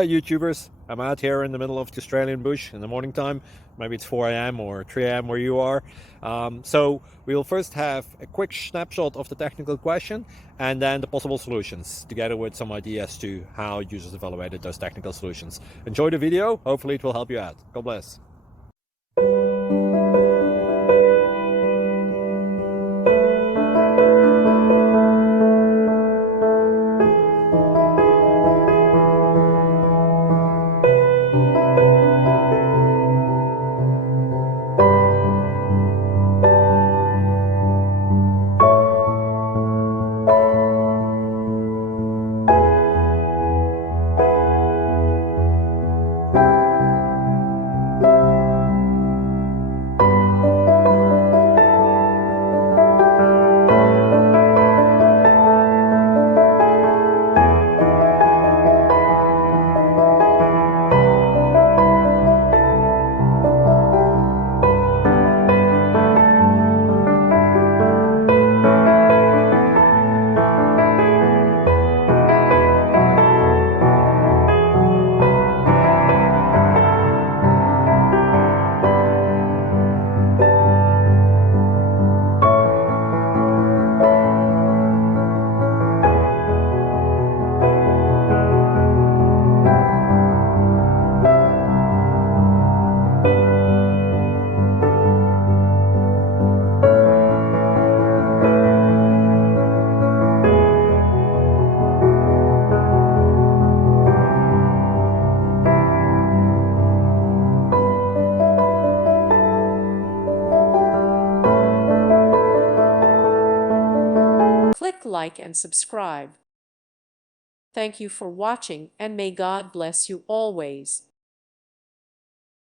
Hi YouTubers, I'm out here in the middle of the Australian bush in the morning time. Maybe it's 4 a.m. or 3 a.m. where you are. So we will first have a quick snapshot of the technical question and then the possible solutions, together with some ideas to how users evaluated those technical solutions. Enjoy the video, hopefully it will help you out. God bless. Click like and subscribe. Thank you for watching, and may God bless you always.